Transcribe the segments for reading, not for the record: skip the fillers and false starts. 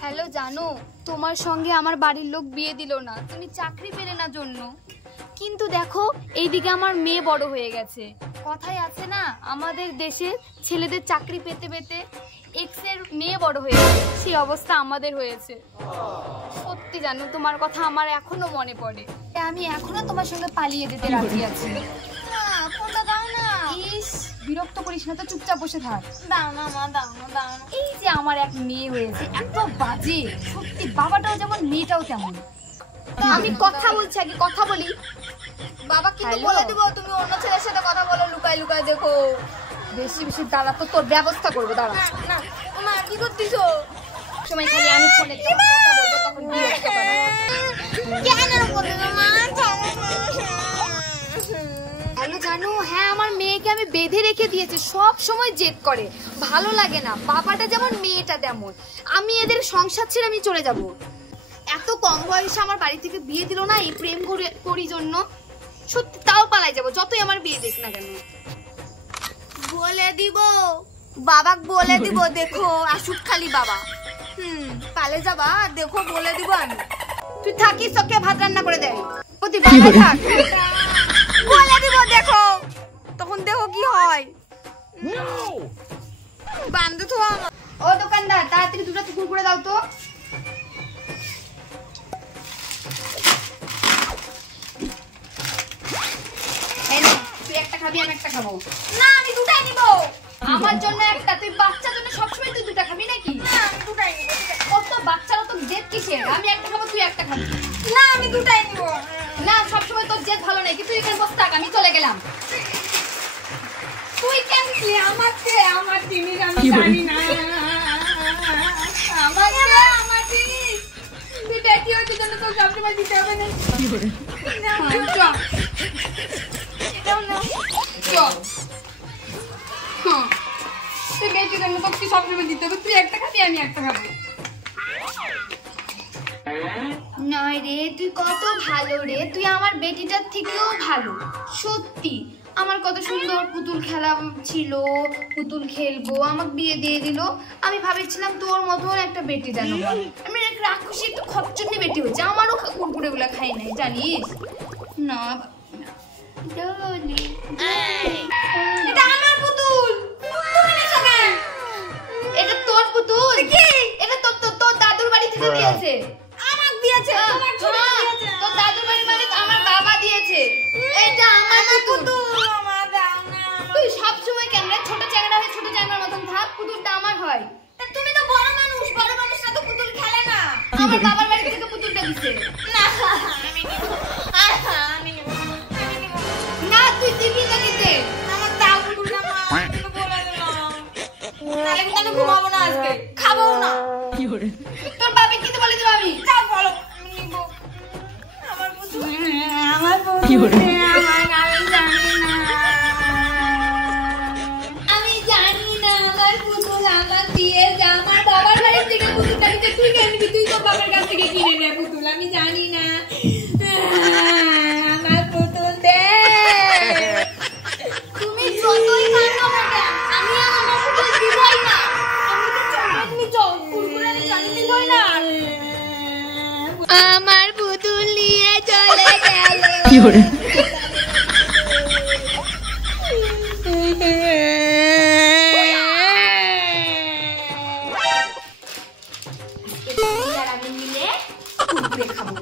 Hello, জানো তোমার সঙ্গে আমার বাড়ির লোক বিয়ে দিল না, তুমি চাকরি পেলে না জন্য। কিন্তু দেখো এইদিকে আমার মেয়ে বড় হয়ে গেছে। কথায় আছে না, আমাদের দেশে ছেলেদের চাকরি পেতে পেতে এক্সের মেয়ে বড় হয়ে গেছে, সেই অবস্থা আমাদের হয়েছে। সত্যি জানো, তোমার কথা আমার এখনো মনে পড়ে। আমি এখনো তোমার সঙ্গে পালিয়ে যেতে রাজি আছি। ফোনটা দাও না। ইস, বিরক্ত করিস না তো, চুপচাপ বসে থাক। দাও না মা, দাও না, দাও না। এই যে আমার এক মেয়ে হয়েছে, এত বাজে সত্যি, বাবাটাও যেমন মেয়েটাও তেমন। আমি কথা বলছি, আগে কথা বলি। বাবা কিন্তু বলে দিব তুমি অন্য ছেলের সাথে কথা বলো, লুকাই লুকাই দেখো। বেশি বেশি দাঁড়া তো, তোর ব্যবস্থা করবো, দাঁড়া। না মা, কি করতেছো? সময় খালি আমি ফোনে কথা বলবো, তখন বিরক্ত করো। কেন বলতে মা? হ্যালো জানো, হ্যাঁ আমার মেয়েকে আমি বেঁধে রেখে দিয়েছি, সব সময় জেদ করে, ভালো লাগে না। বাবাটা যেমন মেয়েটা তেমন, আমি এদের সংসার ছেড়ে আমি চলে যাব। এত কম বয়সে আমার বাড়ি থেকে বিয়ে দিল না, এই প্রেম করি জন্য। সত্যি তাও পালাই যাব, যতই আমার বিয়ে দেখ না কেন। বলে দিব বাবা, বলে দিব, দেখো আসুক খালি বাবা। পালে যাবা, দেখো বলে দিব আমি। তুই থাকিস, ওকে ভাত রান্না করে দেয়, প্রতি বাবা থাক। বলে দিব, দেখো তখন দেখো কি হয়। বান্ধব তো ও দোকানদার, তাড়াতাড়ি দুটো কুকুর দাও তো। তুই একটা খাবি, আমি একটা খাবো। না, আমি দুটাই নিব। আমার জন্য একটা, তুই বাচ্চার জন্য সবসময় তুই দুটা খাবি নাকি? না, আমি দুটাই নিব। কত বাচ্চারা তো জেদ কিসের? আমি একটা খাবো, তুই একটা খাবি। না, আমি দুটাই নিব। না, সবসময় তোর জেদ ভালো নাকি? তুই এখানে বসে থাক, আমি চলে গেলাম। তুই কেন কি আমাকে? আমার জিনিস আমি জানি না। আমার জিনিস দুটা কি হচ্ছে জন্য তোর সবসময় দিতে হবে না। কি করে? না, চল সবসময় দিতে হবে, তুই একটা খাবি, আমি একটা খাবো। নয় রে, তুই কত ভালো রে, তুই আমার বেটিটার থেকেও ভালো। সত্যি আমার কত সুন্দর পুতুল খেলা ছিল, পুতুল খেলবো, আমাকে বিয়ে দিয়ে দিল। আমি ভাবছিলাম তোর মতন একটা বেটি জানো, আমি রাক্ষসী একটু খচ্চন্নি বেটি হয়েছে। আমারও কুরকুরে গুলা খাই নাই জানিস না। এটা আমার পুতুল, তুমি নিছো কেন? এটা তোর পুতুল? এটা তোর দাদুর বাড়ি থেকে দিয়েছে। আমাকে দিয়েছে? তোর দাদুর বাড়ি মানে আমার বাবা দিয়েছে। এটা আমার পুতুল। তুই সবসময় কেমন ছোট চ্যাংড়া হয়ে ছোট চ্যাংড়ার মতন থাক, পুতুলটা আমার হয়। তুমি তো বড় মানুষ, বড় মানুষরা তো পুতুল খেলে না। আমার বাবার বাড়ি থেকে পুতুলটা দিছে। না, আমি নিব না। তুই দিবি না দিতে? আমার দাও পুতুলটা মা, তুমি বলে দিলাম। তাহলে কিন্তু আমি ঘুমাবো না আজকে, খাবো না। কি করে? তোর বাবা কি তো বলে দিব আমি? যাও বলো, আমি নিব আমার পুতুল। আমার পুতুল কি করে? আমার আমি জানি না, আমি জানি না। আমার পুতুল আমার দিয়ে যা, আমার বাবার বাড়ি থেকে পুতুলটা দিতে। তুই কেন নিবি? তুই তো বাবার কাছ থেকে কিনে নে পুতুল, আমি জানি না। আমার পুতুল দে। তুমি যতই কাঁদো না কেন, আমি আমার পুতুল দিবই না। আমি তো চকলেট নিচো, কুরকুরে নিচো, আমি দিবই না। আমার পুতুল নিয়ে চলে গেল। কি করে? আমি মিলে কুরকুরে খাবো।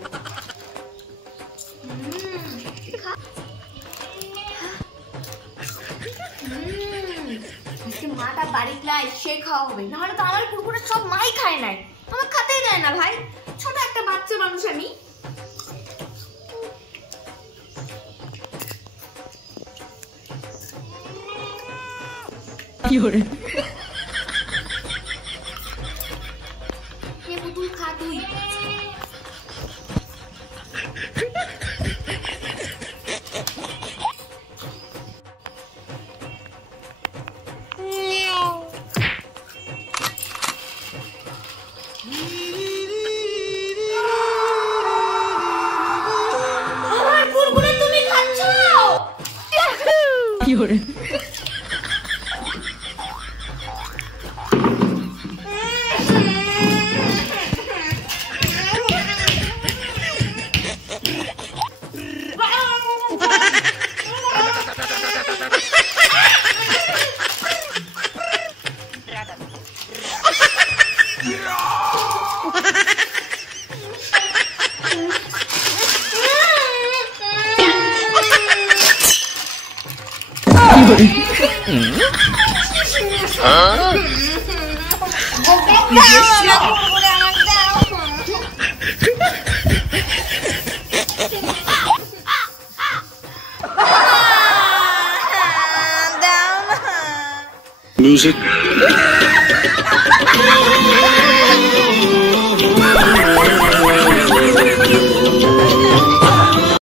মাটা বাড়িতে নাই, সে খাওয়া হবে, নাহলে তো আমার কুরকুরে সব মাই খায় নাই, আমার খাতেই দেয় না ভাই। ছোট একটা বাচ্চা মানুষ আমি। কি করে? পুতুল খা তুই। কি করে? Music.